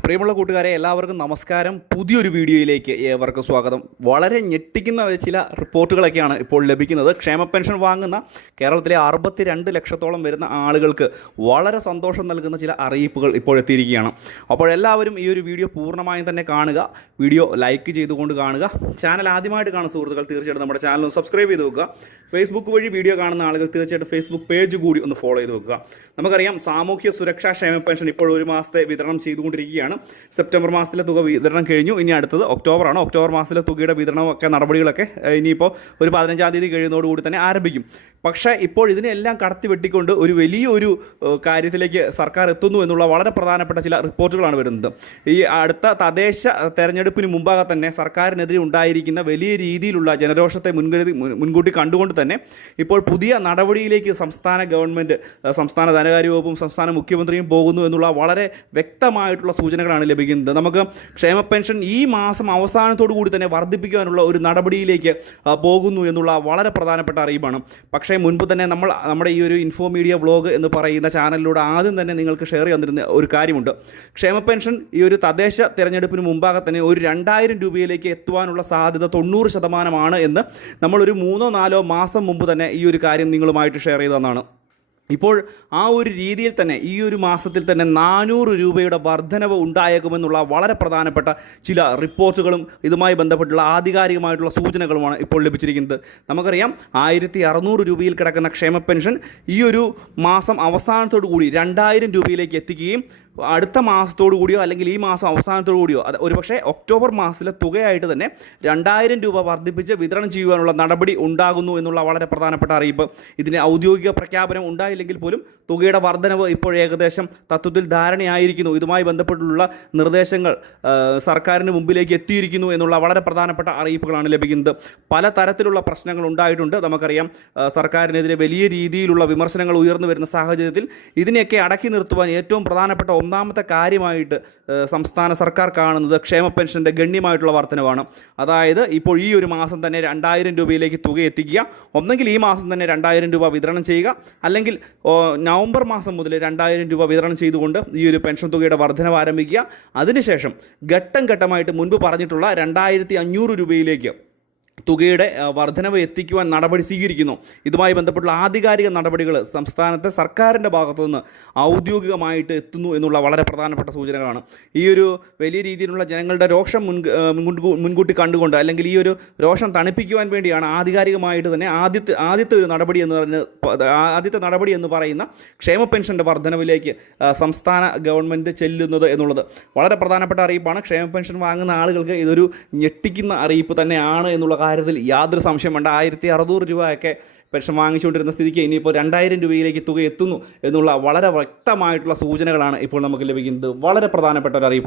പ്രിയമുള്ള കൂട്ടുകാരെ എല്ലാവർക്കും നമസ്കാരം. പുതിയൊരു വീഡിയോയിലേക്ക് ഏവർക്കും സ്വാഗതം. വളരെ ഞെട്ടിക്കുന്ന ചില റിപ്പോർട്ടുകളൊക്കെയാണ് ഇപ്പോൾ ലഭിക്കുന്നത്. ക്ഷേമ പെൻഷൻ വാങ്ങുന്ന കേരളത്തിലെ അറുപത്തിരണ്ട് ലക്ഷത്തോളം വരുന്ന ആളുകൾക്ക് വളരെ സന്തോഷം നൽകുന്ന ചില അറിയിപ്പുകൾ ഇപ്പോൾ എത്തിയിരിക്കുകയാണ്. അപ്പോൾ എല്ലാവരും ഈ ഒരു വീഡിയോ പൂർണമായും തന്നെ കാണുക. വീഡിയോ ലൈക്ക് ചെയ്തുകൊണ്ട് കാണുക. ചാനൽ ആദ്യമായിട്ട് കാണുന്ന സുഹൃത്തുക്കൾ തീർച്ചയായിട്ടും നമ്മുടെ ചാനൽ ഒന്ന് സബ്സ്ക്രൈബ് ചെയ്ത് വെക്കുക. ഫേസ്ബുക്ക് വഴി വീഡിയോ കാണുന്ന ആളുകൾ തീർച്ചയായിട്ടും ഫേസ്ബുക്ക് പേജ് കൂടി ഒന്ന് ഫോളോ ചെയ്ത് വെക്കുക. നമുക്കറിയാം സാമൂഹ്യ സുരക്ഷാ ക്ഷേമ പെൻഷൻ ഇപ്പോൾ ഒരു മാസത്തെ വിതരണം ചെയ്തുകൊണ്ടിരിക്കുകയാണ്. സെപ്റ്റംബർ മാസത്തിലെ തുക വിതരണം കഴിഞ്ഞു. ഇനി അടുത്തത് ഒക്ടോബറാണ്. ഒക്ടോബർ മാസത്തിലെ തുകയുടെ വിതരണമൊക്കെ നടപടികളൊക്കെ ഇനിയിപ്പോൾ ഒരു പതിനഞ്ചാം തീയതി കഴിയുന്നതോടുകൂടി തന്നെ ആരംഭിക്കും. പക്ഷേ ഇപ്പോൾ ഇതിനെല്ലാം കടത്തി വെട്ടിക്കൊണ്ട് ഒരു വലിയൊരു കാര്യത്തിലേക്ക് സർക്കാർ എത്തുന്നു എന്നുള്ള വളരെ പ്രധാനപ്പെട്ട ചില റിപ്പോർട്ടുകളാണ് വരുന്നത്. ഈ അടുത്ത തദ്ദേശ തെരഞ്ഞെടുപ്പിന് മുമ്പാകെ തന്നെ സർക്കാരിനെതിരെ ഉണ്ടായിരിക്കുന്ന വലിയ രീതിയിലുള്ള ജനരോഷത്തെ മുൻകരുതി മുൻകൂട്ടി കണ്ടുകൊണ്ട് തന്നെ ഇപ്പോൾ പുതിയ നടപടിയിലേക്ക് സംസ്ഥാന ഗവൺമെന്റ് സംസ്ഥാന ധനകാര്യ വകുപ്പും സംസ്ഥാന മുഖ്യമന്ത്രിയും പോകുന്നു എന്നുള്ള വളരെ വ്യക്തമായിട്ടുള്ള സൂചനകളാണ് ലഭിക്കുന്നത്. നമുക്ക് ക്ഷേമ പെൻഷൻ ഈ മാസം അവസാനത്തോടു കൂടി തന്നെ വർദ്ധിപ്പിക്കുവാനുള്ള ഒരു നടപടിയിലേക്ക് പോകുന്നു എന്നുള്ള വളരെ പ്രധാനപ്പെട്ട അറിയിപ്പാണ്. പക്ഷേ മുൻപ് തന്നെ നമ്മൾ നമ്മുടെ ഈ ഒരു ഇൻഫോ മീഡിയ വ്ളോഗ് എന്ന് പറയുന്ന ചാനലിലൂടെ ആദ്യം തന്നെ നിങ്ങൾക്ക് ഷെയർ ചെയ്തിരുന്ന ഒരു കാര്യമുണ്ട്. ക്ഷേമ പെൻഷൻ ഈ ഒരു തദ്ദേശ തിരഞ്ഞെടുപ്പിന് മുമ്പാകെ തന്നെ ഒരു രണ്ടായിരം രൂപയിലേക്ക് എത്തുവാനുള്ള സാധ്യത തൊണ്ണൂറ് ശതമാനമാണ് എന്ന് നമ്മളൊരു മൂന്നോ നാലോ മാസം മുമ്പ് തന്നെ ഈ ഒരു കാര്യം നിങ്ങളുമായിട്ട് ഷെയർ ചെയ്തതാണ്. ഇപ്പോൾ ആ ഒരു രീതിയിൽ തന്നെ ഈ ഒരു മാസത്തിൽ തന്നെ നാനൂറ് രൂപയുടെ വർധനവ് ഉണ്ടായേക്കുമെന്നുള്ള വളരെ പ്രധാനപ്പെട്ട ചില റിപ്പോർട്ടുകളും ഇതുമായി ബന്ധപ്പെട്ടുള്ള ആധികാരികമായിട്ടുള്ള സൂചനകളുമാണ് ഇപ്പോൾ ലഭിച്ചിരിക്കുന്നത്. നമുക്കറിയാം ആയിരത്തി അറുന്നൂറ് രൂപയിൽ കിടക്കുന്ന ക്ഷേമ പെൻഷൻ ഈ ഒരു മാസം അവസാനത്തോടു കൂടി രണ്ടായിരം രൂപയിലേക്ക് എത്തിക്കുകയും അടുത്ത മാസത്തോടു കൂടിയോ അല്ലെങ്കിൽ ഈ മാസം അവസാനത്തോടു കൂടിയോ അത് ഒരുപക്ഷെ ഒക്ടോബർ മാസത്തിലെ തുകയായിട്ട് തന്നെ രണ്ടായിരം രൂപ വർദ്ധിപ്പിച്ച് വിതരണം ചെയ്യുവാനുള്ള നടപടി ഉണ്ടാകുന്നു എന്നുള്ള വളരെ പ്രധാനപ്പെട്ട അറിയിപ്പ്. ഇതിന് ഔദ്യോഗിക പ്രഖ്യാപനം ഉണ്ടായില്ലെങ്കിൽ പോലും തുകയുടെ വർധനവ് ഇപ്പോൾ ഏകദേശം തത്വത്തിൽ ധാരണയായിരിക്കുന്നു. ഇതുമായി ബന്ധപ്പെട്ടുള്ള നിർദ്ദേശങ്ങൾ സർക്കാരിന് മുമ്പിലേക്ക് എത്തിയിരിക്കുന്നു എന്നുള്ള വളരെ പ്രധാനപ്പെട്ട അറിയിപ്പുകളാണ് ലഭിക്കുന്നത്. പല തരത്തിലുള്ള പ്രശ്നങ്ങൾ ഉണ്ടായിട്ടുണ്ട്. നമുക്കറിയാം സർക്കാരിനെതിരെ വലിയ രീതിയിലുള്ള വിമർശനങ്ങൾ ഉയർന്നു വരുന്ന സാഹചര്യത്തിൽ ഇതിനെയൊക്കെ അടക്കി നിർത്തുവാൻ ഏറ്റവും പ്രധാനപ്പെട്ട ഒന്നാമത്തെ കാര്യമായിട്ട് സംസ്ഥാന സർക്കാർ കാണുന്നത് ക്ഷേമ പെൻഷന്റെ ഗണ്യമായിട്ടുള്ള വർധനവാണ്. അതായത് ഇപ്പോൾ ഈ ഒരു മാസം തന്നെ രണ്ടായിരം രൂപയിലേക്ക് തുക എത്തിക്കുക. ഒന്നെങ്കിൽ ഈ മാസം തന്നെ രണ്ടായിരം രൂപ വിതരണം ചെയ്യുക. അല്ലെങ്കിൽ നവംബർ മാസം മുതൽ രണ്ടായിരം രൂപ വിതരണം ചെയ്തുകൊണ്ട് ഈ ഒരു പെൻഷൻ തുകയുടെ വർധനവ് ആരംഭിക്കുക. അതിനുശേഷം ഘട്ടം ഘട്ടമായിട്ട് മുൻപ് പറഞ്ഞിട്ടുള്ള രണ്ടായിരത്തി അഞ്ഞൂറ് രൂപയിലേക്ക് തുകയുടെ വർധനവ് എത്തിക്കുവാൻ നടപടി സ്വീകരിക്കുന്നു. ഇതുമായി ബന്ധപ്പെട്ടുള്ള ആധികാരിക നടപടികൾ സംസ്ഥാനത്തെ സർക്കാരിന്റെ ഭാഗത്തു നിന്ന് ഔദ്യോഗികമായിട്ട് എത്തുന്നു എന്നുള്ള വളരെ പ്രധാനപ്പെട്ട സൂചനകളാണ്. ഈ ഒരു വലിയ രീതിയിലുള്ള ജനങ്ങളുടെ രോഷം മുൻ മുൻകൂ- മുൻകൂട്ടി കണ്ടുകൊണ്ട് അല്ലെങ്കിൽ ഈ ഒരു രോഷം തണുപ്പിക്കുവാൻ വേണ്ടിയാണ് ആധികാരികമായിട്ട് തന്നെ ആദ്യത്തെ ആദ്യത്തെ ഒരു നടപടി എന്ന് പറഞ്ഞ ആദ്യത്തെ നടപടി എന്ന് പറയുന്ന ക്ഷേമ പെൻഷന്റെ വർധനവിലേക്ക് സംസ്ഥാന ഗവൺമെന്റ് ചെല്ലുന്നത് എന്നുള്ളത്. വളരെ പ്രധാനപ്പെട്ട അറിയിപ്പാണ്. ക്ഷേമ പെൻഷൻ വാങ്ങുന്ന ആളുകൾക്ക് ഇതൊരു ഞെട്ടിക്കുന്ന അറിയിപ്പ് തന്നെയാണ് എന്നുള്ള കാര്യത്തിൽ യാതൊരു സംശയം വേണ്ട. ആയിരത്തി അറുന്നൂറ് രൂപയൊക്കെ പെൻഷൻ വാങ്ങിച്ചുകൊണ്ടിരുന്ന സ്ഥിതിക്ക് ഇനിയിപ്പോൾ രണ്ടായിരം രൂപയിലേക്ക് തുക എത്തുന്നു എന്നുള്ള വളരെ വ്യക്തമായിട്ടുള്ള സൂചനകളാണ് ഇപ്പോൾ നമുക്ക് ലഭിക്കുന്നത്. വളരെ പ്രധാനപ്പെട്ട ഒരു അറിയിപ്പ്